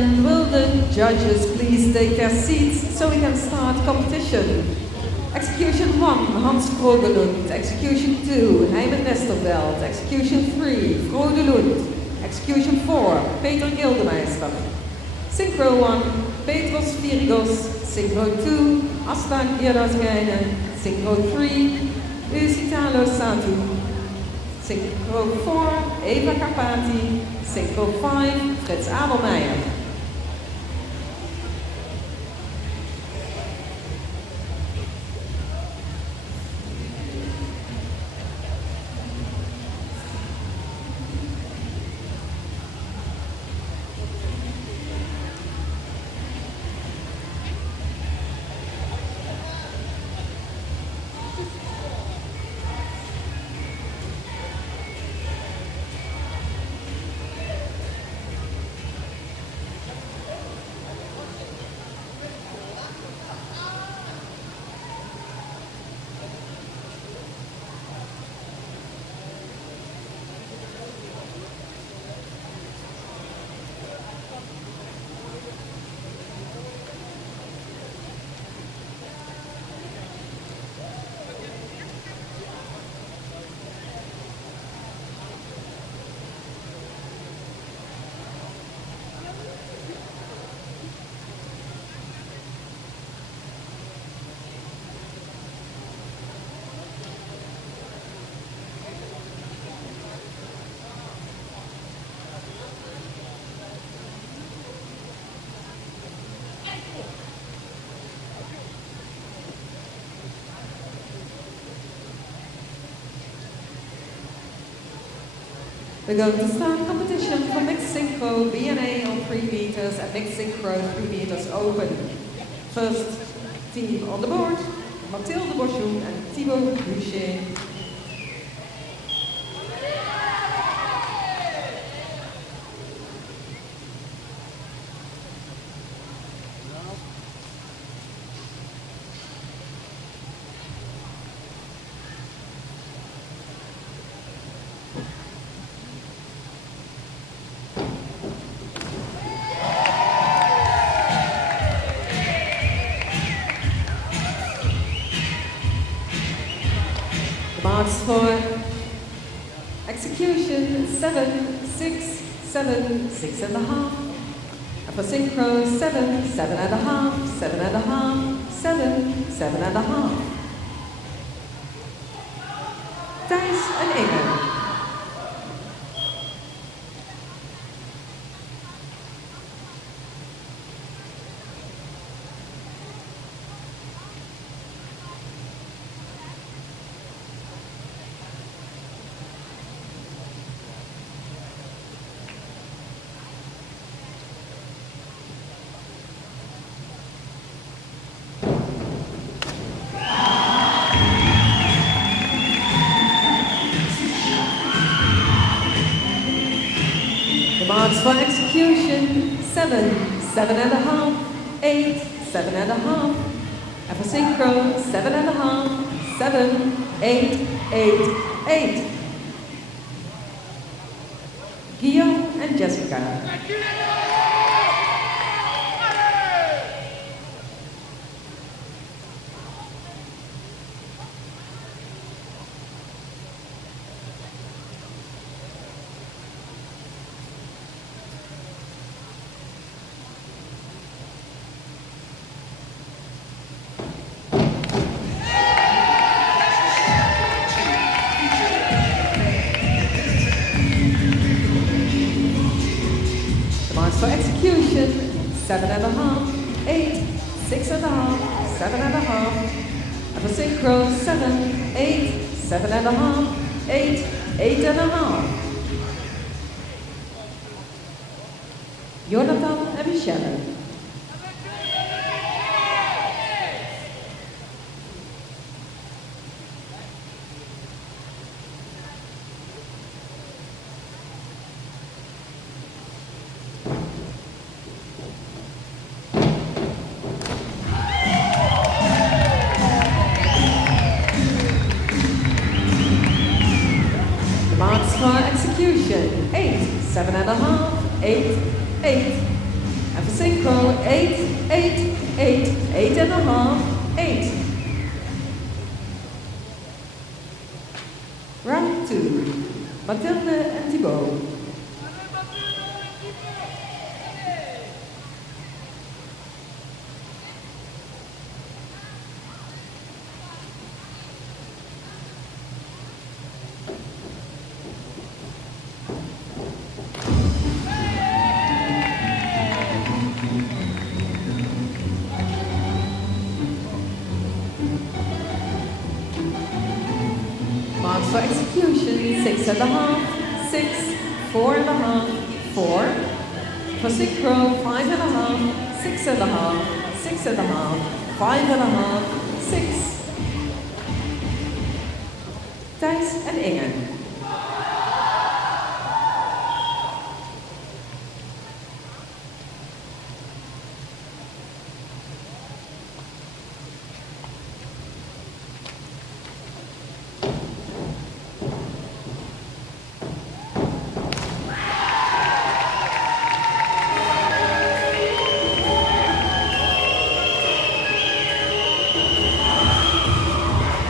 gentlemen, will the judges please take their seats so we can start competition? Execution 1, Hans Krogelund. Execution 2, Heimen Nesterveld. Execution 3, Frode Lund. Execution 4, Peter Gildemeister. Synchro 1, Petros Virgos. Synchro 2, Asta Gierdasgeinen. Synchro 3, Usitalo Satu. Synchro 4, Eva Carpati. Synchro 5, Frits Abelmeijer. We're going to start competition for mixed synchro B&A on 3 meters and mixed synchro 3 meters open. First team on the board, Mathilde Boschum and Thibaut Boucher. Marks for execution 7, 6, 7, 6 and a half. And for synchro 7, 7 and a half, 7 and a half, 7, 7 and a half. Thijs en Inge. Marks for execution 7, 7 and a half, 8, 7 and a half. And for synchro 7 and a half, 7, 8, 8, 8. Guillaume and Jessica. For execution, 7 and a half, 8, 6 and a half, 7 and a half. And for synchro, 7, 8, 7 and a half, 8, 8 and a half. Jonathan and Michelle. Marks for execution, 8, 7 and a half, 8, 8. And for synchro, 8, 8, 8, 8.5, 8. Round 2, Mathilde and Thibaut. Marks for execution, 6.5, 6, 4.5, 4. For synchro, 5.5, 6.5, 6.5, 5.5, 6. Thijs en Inge.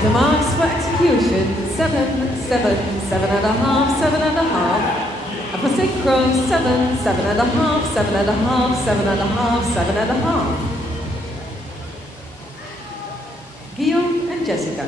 The marks for execution, 7, 7, 7.5, 7.5. And for synchro, 7, 7.5, 7.5, 7.5, 7.5. Guillaume and Jessica.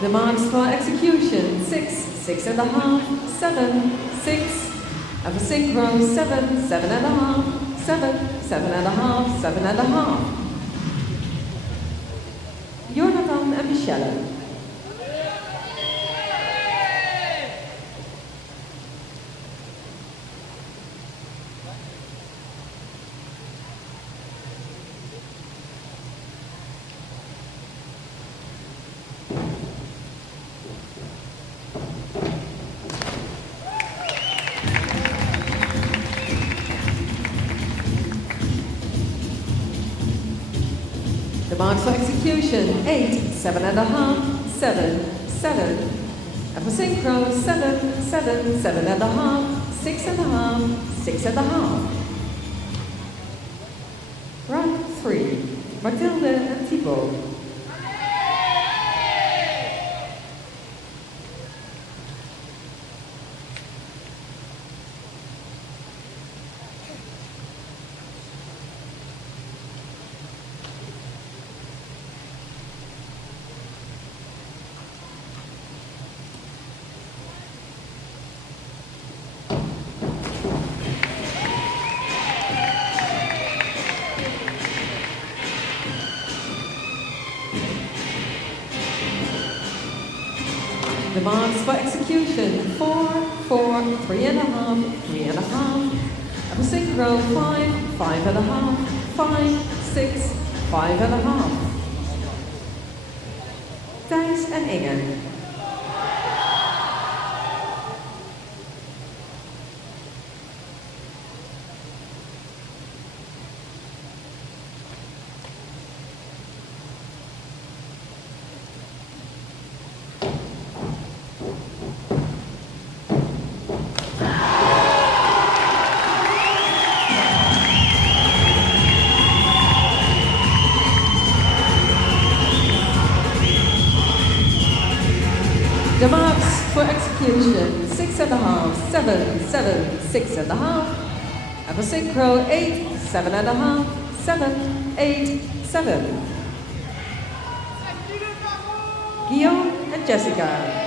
The marks for execution, 6, 6.5, 7, 6. And for synchro, 7, 7.5, 7, 7.5, 7.5. Jonathan and Michelle. The marks for execution, 8, 7.5, 7, 7. And for synchro, 7, 7, 7.5, 6.5, 6.5. Round 3, Mathilde and Thibaut. The marks for execution, 4, 4, 3.5, 3.5. And for synchro, 5, 5.5, 5, 6, 5.5. Thijs en Inge. The marks for execution, 6.5, 7, 7, 6.5. And for synchro, 8, 7.5, 7, 8, 7. Guillaume and Jessica.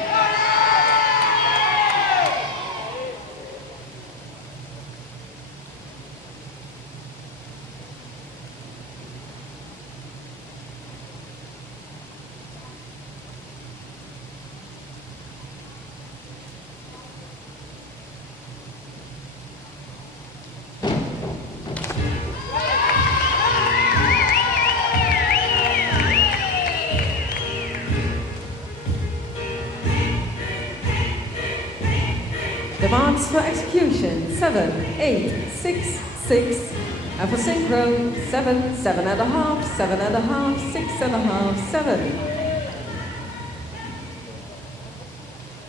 marks for execution, 7, 8, 6, 6. And for synchro, 7, 7.5, 7.5, 6.5, 7.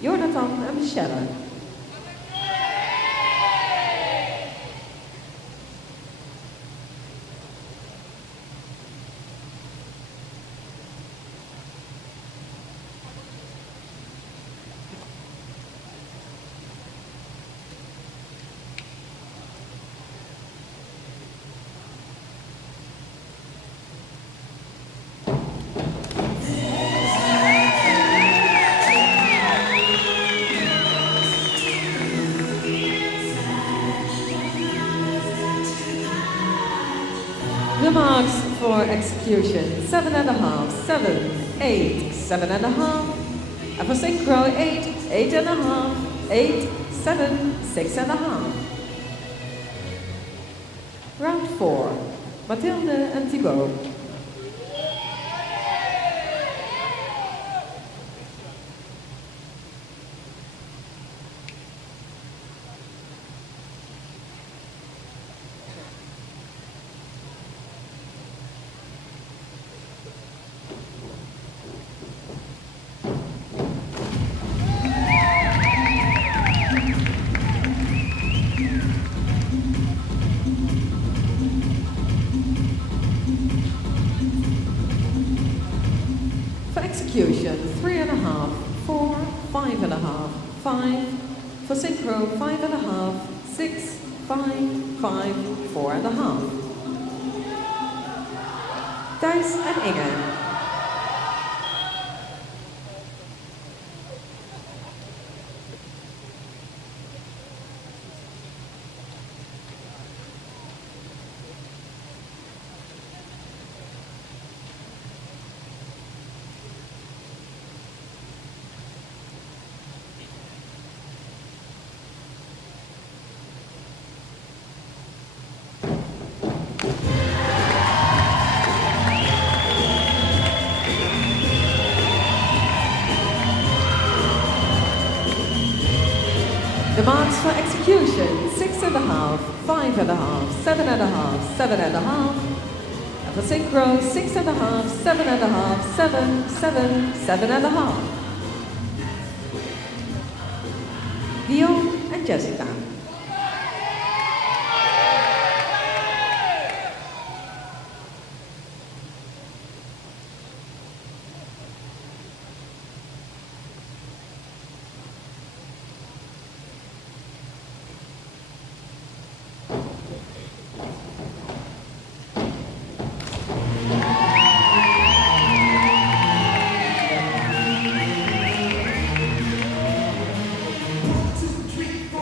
Jonathan and Michelle. The marks for execution, 7.5, 7, 8, 7.5. And for synchro, 8, 8.5, 8, 7, 6.5. Round 4, Mathilde and Thibaut. Execution, 3.5, 4, 5.5, 5. For synchro, 5.5, 6, 5, 5, 4.5. Thijs en Inge. The marks for execution, 6.5, 5.5, 7.5, 7.5. And for synchro, 6.5, 7.5, 7, 7, 7.5. Guillaume and Jessica.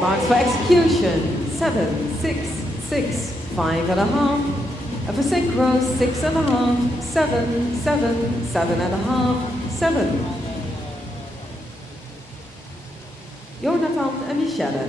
Marks for execution, 7, 6, 6, 5.5. And for synchro, 6.5, 7, 7, 7.5, 7. Jonathan en Michelle.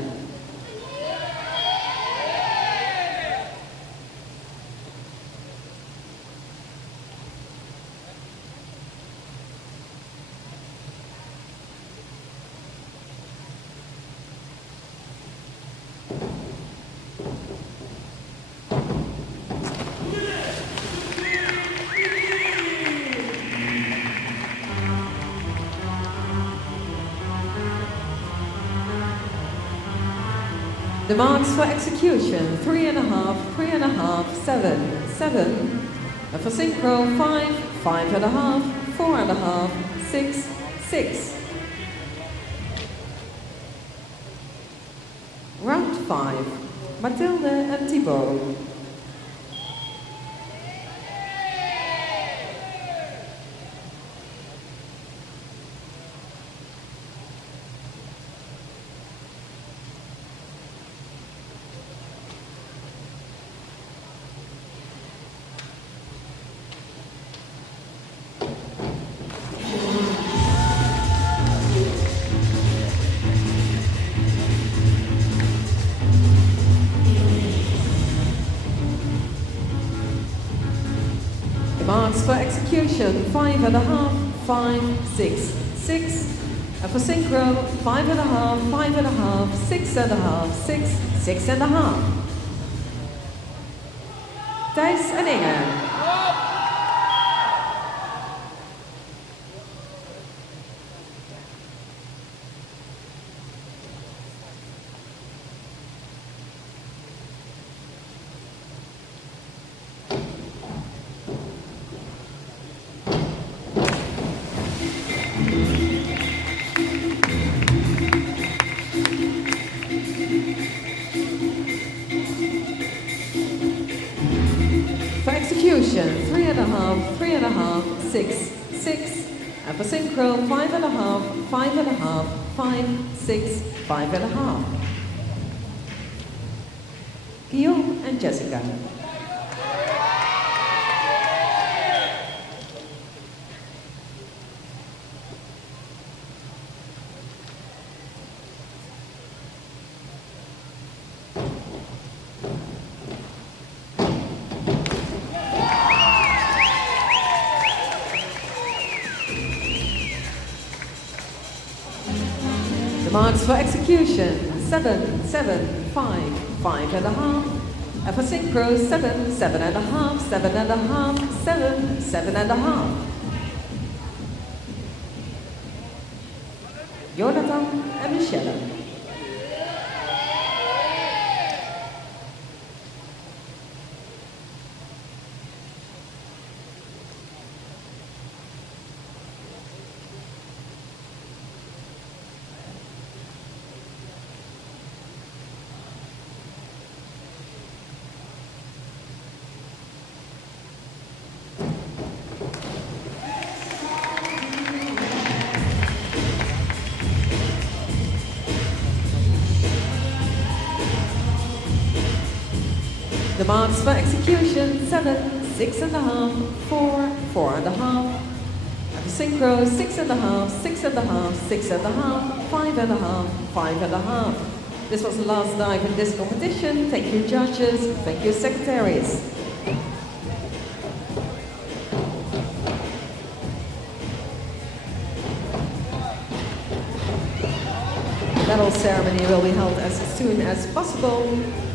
The marks for execution, 3.5, 3.5, 7, 7. And for synchro, 5, 5.5, 4.5, 6, 6. Round 5, Mathilde and Thibaut. Marks for execution, 5.5, 5, 6, 6. And for synchro, 5.5, 5.5, 6.5, 6, 6.5. Thijs en Inge. For execution, 3.5, 3.5, 6, 6. And for synchro, 5.5, 5.5, 5, 6, 5.5. Guillaume and Jessica. The marks for execution, 7, 7, 5, 5.5. And for synchro, 7, 7.5, 7.5, 7, 7.5. Jonathan and Michelle. The marks for execution, 7, 6.5, 4, 4.5. And for synchro, 6.5, 6.5, 6.5, 5.5, 5.5. This was the last dive in this competition. Thank you judges, thank you secretaries. The medal ceremony will be held as soon as possible.